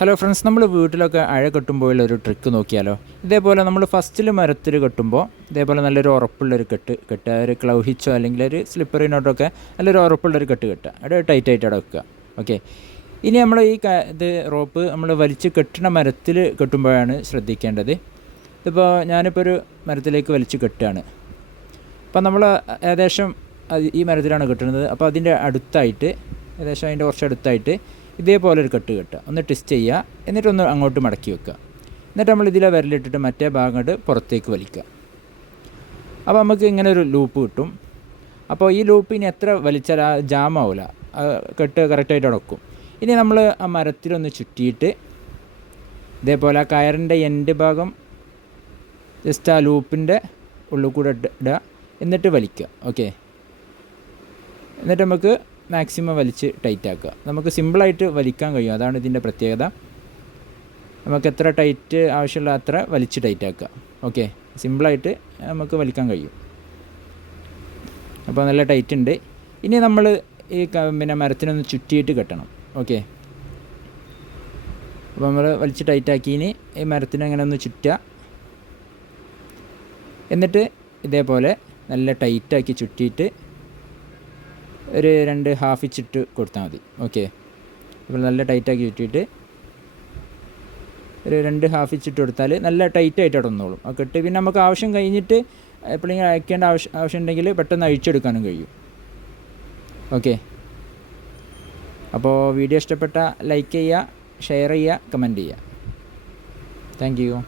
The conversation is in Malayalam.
ഹലോ ഫ്രണ്ട്സ് നമ്മൾ വീട്ടിലൊക്കെ അഴ കെട്ടുമ്പോഴുള്ള ഒരു ട്രിക്ക് നോക്കിയാലോ? ഇതേപോലെ നമ്മൾ ഫസ്റ്റിൽ മരത്തിൽ കെട്ടുമ്പോൾ ഇതേപോലെ നല്ലൊരു ഉറപ്പുള്ളൊരു കെട്ട് കെട്ടുക. ഒരു ക്ലൗഹിച്ചോ അല്ലെങ്കിൽ ഒരു സ്ലിപ്പറിനോട്ടൊക്കെ നല്ലൊരു ഉറപ്പുള്ളൊരു കെട്ട് കെട്ടുക. അവിടെ ടൈറ്റ് ആയിട്ട് അവിടെ വെക്കുക ഓക്കെ ഇനി നമ്മൾ ഈ ഇത് റോപ്പ് നമ്മൾ വലിച്ച് കെട്ടണ മരത്തിൽ കെട്ടുമ്പോഴാണ് ശ്രദ്ധിക്കേണ്ടത്. ഇതിപ്പോൾ ഞാനിപ്പോൾ ഒരു മരത്തിലേക്ക് വലിച്ച് കെട്ടുകയാണ്. അപ്പോൾ നമ്മൾ ഏകദേശം ഈ മരത്തിലാണ് കെട്ടുന്നത്. അപ്പോൾ അതിന്റെ അടുത്തായിട്ട് ഏകദേശം അതിന്റെ കുറച്ച് അടുത്തായിട്ട് ഇതേപോലെ ഒരു കെട്ട് കെട്ടുക. ഒന്ന് ട്വിസ്റ്റ് ചെയ്യുക എന്നിട്ടൊന്ന് അങ്ങോട്ട് മടക്കി വെക്കുക. എന്നിട്ട് നമ്മൾ ഇതിലെ വിരലിട്ടിട്ട് മറ്റേ ഭാഗം കൊണ്ട് പുറത്തേക്ക് വലിക്കുക. അപ്പോൾ നമുക്ക് ഇങ്ങനെ ഒരു ലൂപ്പ് കിട്ടും. അപ്പോൾ ഈ ലൂപ്പ് ഇനി എത്ര വലിച്ചാൽ ആ ആവില്ല കെട്ട് കറക്റ്റായിട്ട് അടക്കും. ഇനി നമ്മൾ ആ മരത്തിലൊന്ന് ചുറ്റിയിട്ട് ഇതേപോലെ ആ കയറിന്റെ എൻഡ് ഭാഗം ജസ്റ്റ് ആ ലൂപ്പിന്റെ ഉള്ളിൽ കൂടെ ഇടുക. എന്നിട്ട് വലിക്കുക. ഓക്കെ എന്നിട്ട് നമുക്ക് മാക്സിമം വലിച്ച് ടൈറ്റ് ആക്കുക നമുക്ക് സിമ്പിളായിട്ട് വലിക്കാൻ കഴിയും. അതാണ് ഇതിന്റെ പ്രത്യേകത. നമുക്ക് എത്ര ടൈറ്റ് ആവശ്യമുള്ള അത്ര വലിച്ച് ടൈറ്റ് ആക്കുക ഓക്കെ? സിമ്പിളായിട്ട് നമുക്ക് വലിക്കാൻ കഴിയും. അപ്പോൾ നല്ല ടൈറ്റ് ഉണ്ട് ഇനി നമ്മൾ ഈ പിന്നെ മരത്തിനൊന്ന് ചുറ്റിയിട്ട് കെട്ടണം. ഓക്കെ? അപ്പോൾ നമ്മൾ വലിച്ച് ഇനി ഈ മരത്തിന് അങ്ങനെ ഒന്ന് ചുറ്റുക. എന്നിട്ട് ഇതേപോലെ നല്ല ടൈറ്റാക്കി ചുറ്റിയിട്ട് ഒരു രണ്ട് ഹാഫ് ഇച്ചിട്ട് കൊടുത്താൽ മതി. ഓക്കെ അപ്പോൾ നല്ല ടൈറ്റാക്കി ചുറ്റിയിട്ട് ഒരു രണ്ട് ഹാഫ് ഇച്ചിട്ട് കൊടുത്താൽ നല്ല ടൈറ്റായിട്ട് അവിടെ നിന്നോളും. ആ കെട്ട് പിന്നെ നമുക്ക് ആവശ്യം കഴിഞ്ഞിട്ട് എപ്പോഴെങ്കിലും അയക്കേണ്ട ആവശ്യം ആവശ്യം ഉണ്ടെങ്കിൽ പെട്ടെന്ന് അഴിച്ചെടുക്കാനും കഴിയും. ഓക്കെ അപ്പോൾ വീഡിയോ ഇഷ്ടപ്പെട്ട ലൈക്ക് ചെയ്യുക ഷെയർ ചെയ്യുക കമന്റ് ചെയ്യുക. Thank you